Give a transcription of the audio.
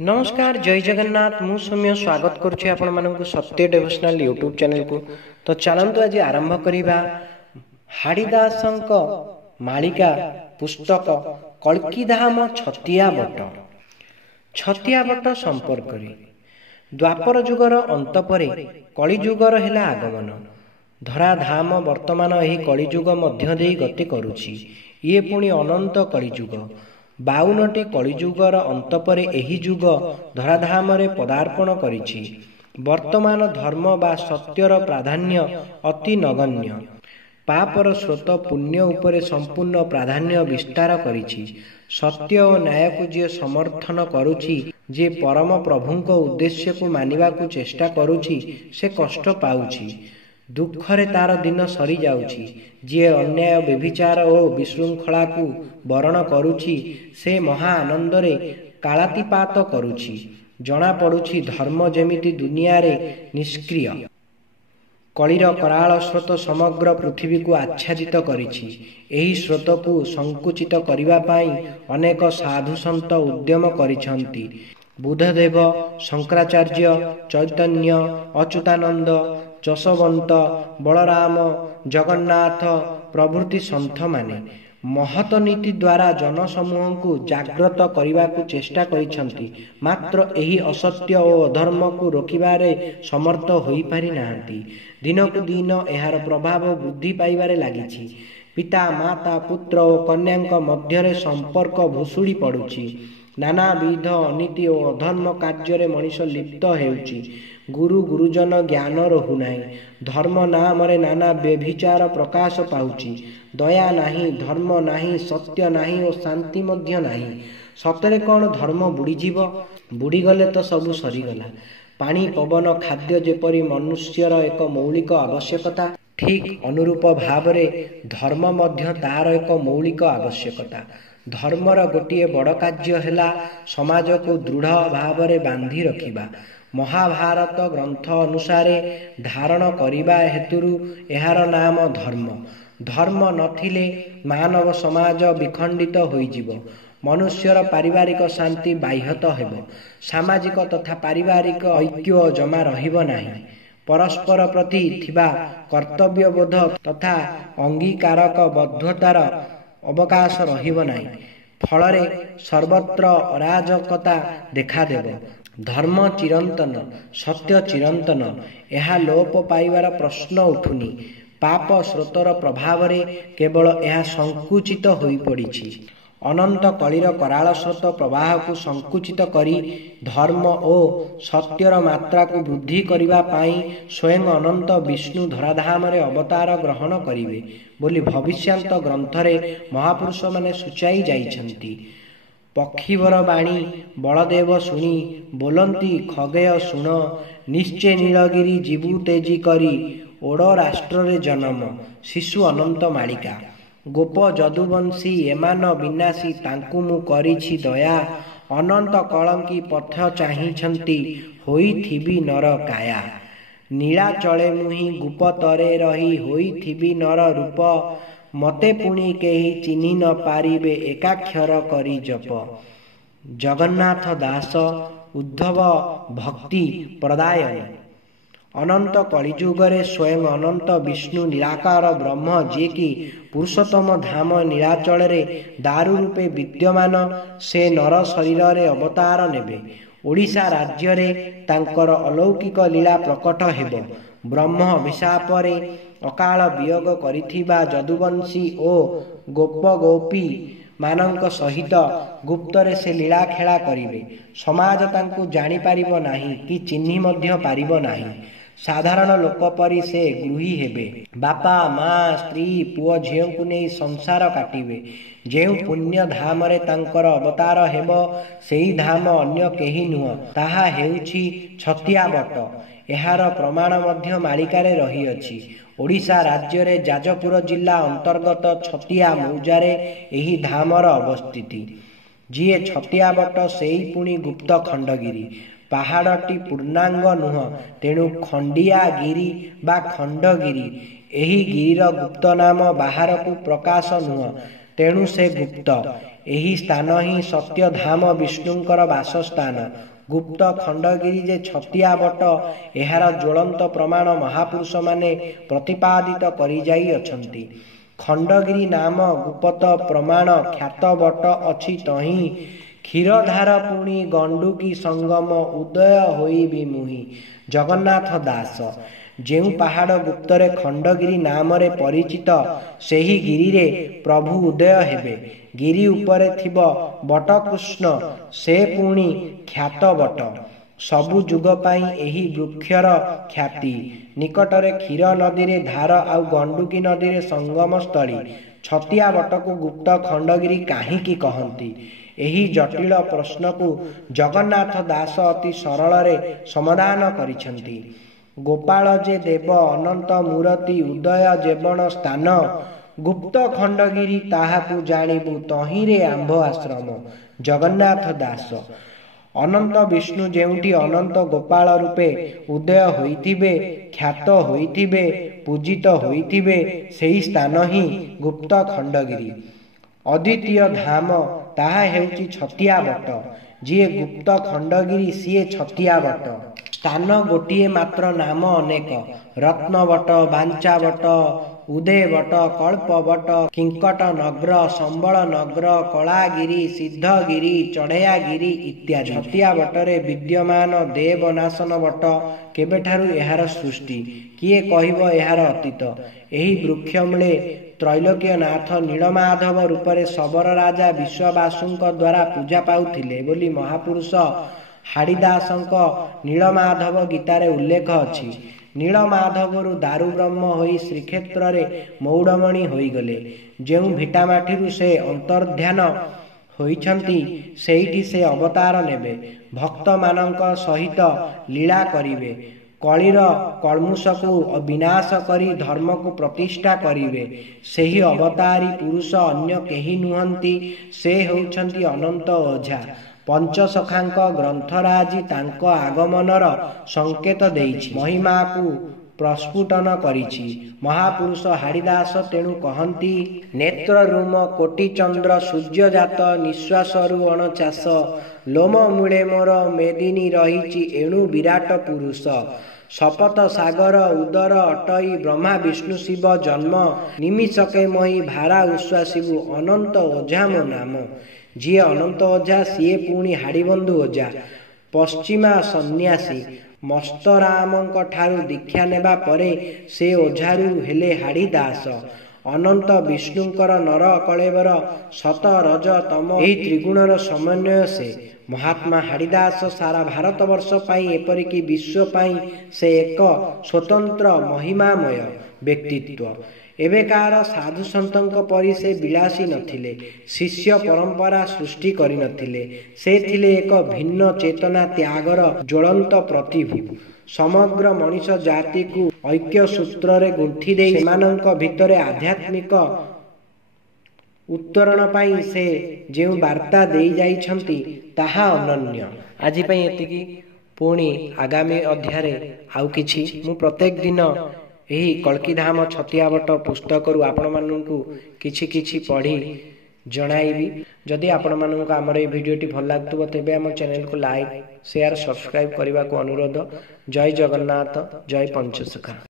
नमस्कार जय जगन्नाथ मु सौम्य स्वागत करुच्ची आपण मानक सत्य डेवोशनल यूट्यूब चैनल को। तो चलतु आज आरंभ करिबा हाड़ीदास मालिका पुस्तक कल्कीधाम छतिया बट संपर्क द्वापर जुगर अंत परे कलिजुगर हेला आगमन। धराधाम वर्तमान एही कलिजुग मध्य देई गति करुछि। ये पुणी अनंत कलिजुग 52टी कलिजुगर अंत परे एही जुग धराधाम रे पदार्पण करिछि। वर्तमान धर्म बा सत्यर प्राधान्य अति नगण्य। पापर स्रोत पुण्य उपरे संपूर्ण प्राधान्य विस्तार करिछि। सत्य और न्याय को जे समर्थन करुछि, जे परम प्रभुंक उद्देश्य को मानिबा को चेष्टा करुछि, से कष्ट पाउछि। दुखरे तार दिन सरी जाउछि। जे अन्याय व्यभिचार और विशृंखला को वरण करुछि, से महा आनंदरे कालातिपात करुछि। जना पड़ुछि धर्म जेमिति दुनिया रे निष्क्रिय। कलिर कराल स्रोत समग्र पृथ्वी को आच्छादित करिछि। एही स्रोत को संकुचित करिबा पाई अनेक साधु संत उद्यम करिछन्ति। बुद्धदेव, शंकराचार्य, चैतन्य, अच्युतानंद, जशवंत, बलराम, जगन्नाथ प्रभृति संत माने महत नीति द्वारा जनसमूह को जागृत करने को चेष्टा करिछन्ति। मात्र एही असत्य और अधर्म को रोकिबारे समर्थ होई पारि नाहंती। दिनकु दिन एहार प्रभाव वृद्धि पाइबारे लागिछि। पिता, माता, पुत्र और कन्यांक मध्यरे संपर्क भुसुड़ी पड़ुछि। नानाविध अनीति और अधर्म कार्य मनीष लिप्त हेउछि। गुरु गुरुजन ज्ञान रहुनाई। धर्म नाम रे नाना व्यभिचार प्रकाश पाउछि। दया नाही, धर्म नाही, सत्य नाही और शांति मध्य नाही। सतरे कौन धर्म बुड़ीजीव? बुड़ीगले तो सबू सरीगला। पानी, पवन, खाद्य जेपरी मनुष्यर एक मौलिक आवश्यकता, ठीक अनुरूप भावरे धर्म मध्य तार एक मौलिक आवश्यकता। धर्मर गोटे बड़ कार्य हेला समाज को दृढ़ भावरे बांधी रखिबा। महाभारत ग्रंथ अनुसारे धारण करिबा हेतुरु एहार नाम धर्म। धर्म नथिले मानव समाज विखंडित होइजिवो। मनुष्यर पारिवारिक शांति बाह्यत हेबो। सामाजिक तथा पारिवारिक ऐक्य जमा रहिबो नाही। परस्पर प्रति थिबा कर्तव्यबोध तथा अंगीकारक बद्धतार अवकाश रहिबो नाही। फलरे सर्वत्र अराजकता देखा देबो। धर्म चिरंतन, सत्य चिरंतन, यह लोप पाइबार प्रश्न उठुनी। पाप स्रोतर प्रभाव रे केवल यह संकुचित होई पड़िछि। अनंत कलिर कराल स्रोत प्रवाह को संकुचित करी धर्म और सत्यर मात्रा को वृद्धि करिबा पाई स्वयं अनंत विष्णु धराधाम रे अवतार ग्रहण करिवे बोली भविष्यांत ग्रंथरे महापुरुष माने सूचाई जाइछन्ति। पक्षीवर बाणी बलदेव शुणी बोलंती खगेय शुण। निश्चय नीलगिरी जीवु तेजी करी ओड राष्ट्र रे जन्म। शिशु अनंत मालिका गोप जदुवंशी एमान विनाशी तांकु मु करिछि दया। अनंत कलंकी पथ चाहिछन्ति होई थिबी नर काया। नीला चले मुहि गुप तरे रही होई थिबी नर रूप। मते पुणी केही चिन्हि न पारिबे एकाक्षर करी जप। जगन्नाथ दास उद्धव भक्ति प्रदायन। अनंत कलिजुगरे स्वयं अनंत विष्णु निराकार ब्रह्म जे कि पुरुषोत्तम धाम नीलाचल रे दारु रूपे विद्यमान, से नर शरीर रे अवतार नेबे। ओडिशा राज्य रे तांकर अलौकिक लीला प्रकट हेबो। ब्रह्म अभिशाप रे अकाल वियोग करिथिबा जदुवंशी ओ गोप गोपी मानक सहित गुप्तरे से लीला खेला करिवे। समाज तांकु जानि पारिबो नाही कि चिन्हि मध्य पारिबो नाही। साधारण लोक परी से गृही हेबे। बापा, माँ, स्त्री, पुओ झियो को नहीं संसार काटिबे। जेउ पुण्य धाम रे तांकर अवतार हेबो, सेही धाम अन्य केही नुह, ताहा हेउछि छतिया बट। एहार प्रमाण मध्य मालिकारे रही अछि। ओडिशा राज्य रे जाजपुर जिला अंतर्गत छतिया मौजारे एही धामर अवस्थिति। जीए छतिया बट सेही पुणी गुप्त खंडगिरी। पहाड़टी पूर्णांग नुह, तेणु खंडिया गिरी बा खंडगिरी। एही गिरीर गुप्त नाम बाहर को प्रकाश नुह, तेणु से गुप्त। ଏହି ସ୍ଥାନ ହିଁ ସତ୍ୟଧାମ ବିଷ୍ଣୁଙ୍କର ବାସସ୍ଥାନ। ଗୁପ୍ତ ଖଣ୍ଡଗିରି ଯେ ଛତିଆ ବଟ ଏହାର ଜ୍ୱଳନ୍ତ ପ୍ରମାଣ ମହାପୁରୁଷମାନେ ପ୍ରତିପାଦିତ କରିଯାଇଅଛନ୍ତି। ଖଣ୍ଡଗିରି ନାମ ଗୁପ୍ତ ପ୍ରମାଣ ଖ୍ୟାତ ବଟ ଅଛି ତହିଁ କ୍ଷୀରଧାର ପୁଣି ଗଣ୍ଡୁକୀ ସଙ୍ଗମ ଉଦୟ ହୋଇବି ମୁହିଁ। ଜଗନ୍ନାଥ ଦାସ। ଯେଉଁ ପାହାଡ଼ ଗୁପ୍ତରେ ଖଣ୍ଡଗିରି ନାମରେ ପରିଚିତ ସେହି ଗିରିରେ ପ୍ରଭୁ ଉଦୟ ହେବେ। ଗିରି ଉପରେ ଥିବ ବଟକୃଷ୍ଣ ସେ ପୁଣି ଖ୍ୟାତ ବଟ। ସବୁ ଯୁଗ ପାଇଁ ଏହି ବୃକ୍ଷର ଖ୍ୟାତି। ନିକଟରେ କ୍ଷୀର ନଦୀରେ ଧାର ଆଉ ଗଣ୍ଡୁକୀ ନଦୀରେ ସଙ୍ଗମସ୍ଥଳୀ। ଛତିଆ ବଟକୁ ଗୁପ୍ତ ଖଣ୍ଡଗିରି କାହିଁକି କହନ୍ତି? ଏହି ଜଟିଳ ପ୍ରଶ୍ନକୁ ଜଗନ୍ନାଥ ଦାସ ଅତି ସରଳରେ ସମାଧାନ କରିଛନ୍ତି। ଗୋପାଳ ଯେ ଦେବ ଅନନ୍ତ ମୂରତି ଉଦୟ ଯେବଣ ସ୍ଥାନ ଗୁପ୍ତ ଖଣ୍ଡଗିରି ତାହାକୁ ଜାଣିବୁ ତହିଁରେ ଆମ୍ଭ ଆଶ୍ରମ। ଜଗନ୍ନାଥ ଦାସ। ଅନନ୍ତ ବିଷ୍ଣୁ ଯେଉଁଠି ଅନନ୍ତ ଗୋପାଳ ରୂପେ ଉଦୟ ହୋଇଥିବେ ଖ୍ୟାତ ହୋଇଥିବେ ପୂଜିତ ହୋଇଥିବେ ସେହି ସ୍ଥାନ ହିଁ ଗୁପ୍ତ ଖଣ୍ଡଗିରି। ଅଦ୍ୱିତୀୟ ଧାମ ତାହା ହେଉଛି ଛତିଆ ବଟ। ଯିଏ ଗୁପ୍ତ ଖଣ୍ଡଗିରି ସିଏ ଛତିଆ ବଟ। ସ୍ଥାନ ଗୋଟିଏ ମାତ୍ର ନାମ ଅନେକ। ରତ୍ନବଟ ବାଞ୍ଚା ବଟ ଉଦେ ବଟ କଳ୍ପ ବଟ କିଙ୍କଟ ନଗ୍ର ସମ୍ବଳ ନଗ୍ର କଳାଗିରି ସିଦ୍ଧଗିରି ଚଢ଼େୟାଗିରି ଇତ୍ୟାଦି। ଛତିଆ ବଟରେ ବିଦ୍ୟମାନ ଦେବନାଶନ ବଟ। କେବେଠାରୁ ଏହାର ସୃଷ୍ଟି? କିଏ କହିବ ଏହାର ଅତୀତ? ଏହି ବୃକ୍ଷମୂଳେ ତ୍ରୈଲୋକ୍ୟନାଥ ନୀଳମାଧବ ରୂପରେ ଶବର ରାଜା ବିଶ୍ୱାବସୁଙ୍କ ଦ୍ୱାରା ପୂଜା ପାଉଥିଲେ ବୋଲି ମହାପୁରୁଷ ହାଡ଼ିଦାସଙ୍କ ନୀଳମାଧବ ଗୀତାରେ ଉଲ୍ଲେଖ ଅଛି। ନୀଳମାଧବରୁ ଦାରୁବ୍ରହ୍ମ ହୋଇ ଶ୍ରୀକ୍ଷେତ୍ରରେ ମୌଡ଼ମଣି ହୋଇଗଲେ। ଯେଉଁ ଭିଟାମାଟିରୁ ସେ ଅନ୍ତର୍ଧ୍ୟାନ ହୋଇଛନ୍ତି ସେଇଠି ସେ ଅବତାର ନେବେ। ଭକ୍ତମାନଙ୍କ ସହିତ ଲୀଳା କରିବେ। କଳିର କଳ୍ମୁଷକୁ ବିନାଶ କରି ଧର୍ମକୁ ପ୍ରତିଷ୍ଠା କରିବେ। ସେହି ଅବତାରୀ ପୁରୁଷ ଅନ୍ୟ କେହି ନୁହନ୍ତି ସେ ହେଉଛନ୍ତି ଅନନ୍ତ ଓଝା। ପଞ୍ଚସଖାଙ୍କ ଗ୍ରନ୍ଥରାଜି ତାଙ୍କ ଆଗମନର ସଂକେତ ଦେଇଛି ମହିମାକୁ ପ୍ରସ୍ଫୁଟନ କରିଛି। ମହାପୁରୁଷ ହାଡ଼ିଦାସ ତେଣୁ କହନ୍ତି ନେତ୍ରରୁମ କୋଟି ଚନ୍ଦ୍ର ସୂର୍ଯ୍ୟଜାତ ନିଶ୍ୱାସରୁ ଅଣଚାଷ ଲୋମ ମୂଳେ ମୋର ମେଦିନୀ ରହିଛି ଏଣୁ ବିରାଟ ପୁରୁଷ। ଶପଥ ସାଗର ଉଦର ଅଟଇ ବ୍ରହ୍ମା ବିଷ୍ଣୁ ଶିବ ଜନ୍ମ ନିମିଷକେ ମହି ଭାରା ଉଶ୍ୱାସିବୁ ଅନନ୍ତ ଓଝା ମୋ ନାମ। ଯିଏ ଅନନ୍ତ ଓଝା ସିଏ ପୁଣି ହାଡ଼ିବନ୍ଧୁ ଓଝା ପଶ୍ଚିମା ସନ୍ନ୍ୟାସୀ। ମସ୍ତରାମଙ୍କ ଠାରୁ ଦୀକ୍ଷା ନେବା ପରେ ସେ ଓଝାରୁ ହେଲେ ହାଡ଼ିଦାସ। ଅନନ୍ତ ବିଷ୍ଣୁଙ୍କର ନର କଳେବର ସତ ରଜ ତମ ଏହି ତ୍ରିଗୁଣର ସମନ୍ୱୟ ସେ। ମହାତ୍ମା ହାଡ଼ିଦାସ ସାରା ଭାରତବର୍ଷ ପାଇଁ ଏପରିକି ବିଶ୍ୱ ପାଇଁ ସେ ଏକ ସ୍ୱତନ୍ତ୍ର ମହିମାମୟ ବ୍ୟକ୍ତିତ୍ୱ। ଏବେକାର ସାଧୁସନ୍ତଙ୍କ ପରି ସେ ବିଳାସୀ ନଥିଲେ। ଶିଷ୍ୟ ପରମ୍ପରା ସୃଷ୍ଟି କରିନଥିଲେ। ସେ ଥିଲେ ଏକ ଭିନ୍ନ ଚେତନା ତ୍ୟାଗର ଜ୍ୱଳନ୍ତ ପ୍ରତିଭୂ। ସମଗ୍ର ମଣିଷ ଜାତିକୁ ଐକ୍ୟ ସୂତ୍ରରେ ଗୁନ୍ଥି ଦେଇ ସେମାନଙ୍କ ଭିତରେ ଆଧ୍ୟାତ୍ମିକ ଉତ୍ତରଣ ପାଇଁ ସେ ଯେଉଁ ବାର୍ତ୍ତା ଦେଇ ଯାଇଛନ୍ତି ତାହା ଅନନ୍ୟ। ଆଜି ପାଇଁ ଏତିକି। ପୁଣି ଆଗାମୀ ଅଧ୍ୟାୟରେ ଆଉ କିଛି ମୁଁ ପ୍ରତ୍ୟେକ ଦିନ ଏହି କଳ୍କିଧାମ ଛତିଆ ବଟ ପୁସ୍ତକରୁ ଆପଣମାନଙ୍କୁ କିଛି କିଛି ପଢ଼ି ଜଣାଇବି। ଯଦି ଆପଣମାନଙ୍କୁ ଆମର ଏହି ଭିଡ଼ିଓଟି ଭଲ ଲାଗୁଥିବ ତେବେ ଆମ ଚ୍ୟାନେଲକୁ ଲାଇକ୍ ସେୟାର ସବସ୍କ୍ରାଇବ୍ କରିବାକୁ ଅନୁରୋଧ। ଜୟ ଜଗନ୍ନାଥ ଜୟ ପଞ୍ଚସଖା।